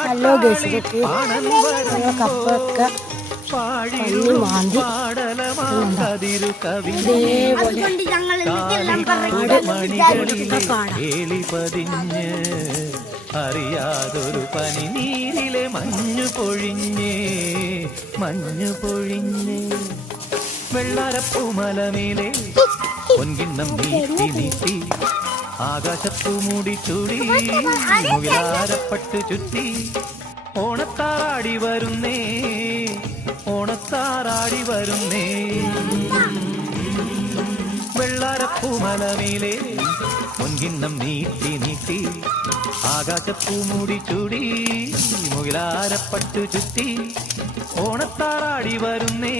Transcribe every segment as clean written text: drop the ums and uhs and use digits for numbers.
Hello guys, കപ്പൊക്കെ പന്നി മാന്തി അറിയാതൊരു പനി നീരിലെ മഞ്ഞു പൊഴിഞ്ഞേ വെള്ളാരപ്പൂമലമേലെ പൊൻകിണ്ണം നീട്ടി നീട്ടി ആകാശപ്പൂ മൂടി ചൂടി മുകിലാരപ്പട്ട് ചുറ്റി ഓണത്താറാടി വരുന്നേ വെള്ളാരപ്പൂമലമേലെ പൊൻകിണ്ണം നീട്ടി നീട്ടി ആകാശപ്പൂ മൂടി ചൂടി മുകിലാരപ്പട്ട് ചുറ്റി ഓണത്താറാടി വരുന്നേ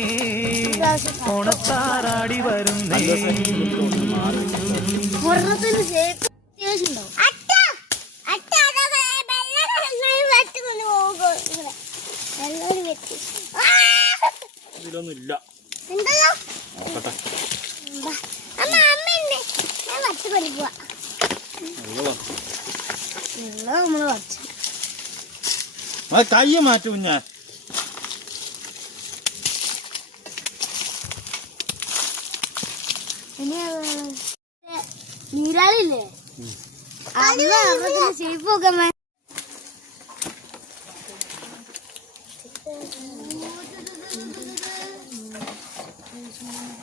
ഇതിലൊന്നുമില്ല. കൈ മാറ്റും ഞാൻ നീരാളില്ലേ ഷേപ്പ് നോക്കാൻ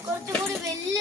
കുറച്ചുകൂടി വലിയ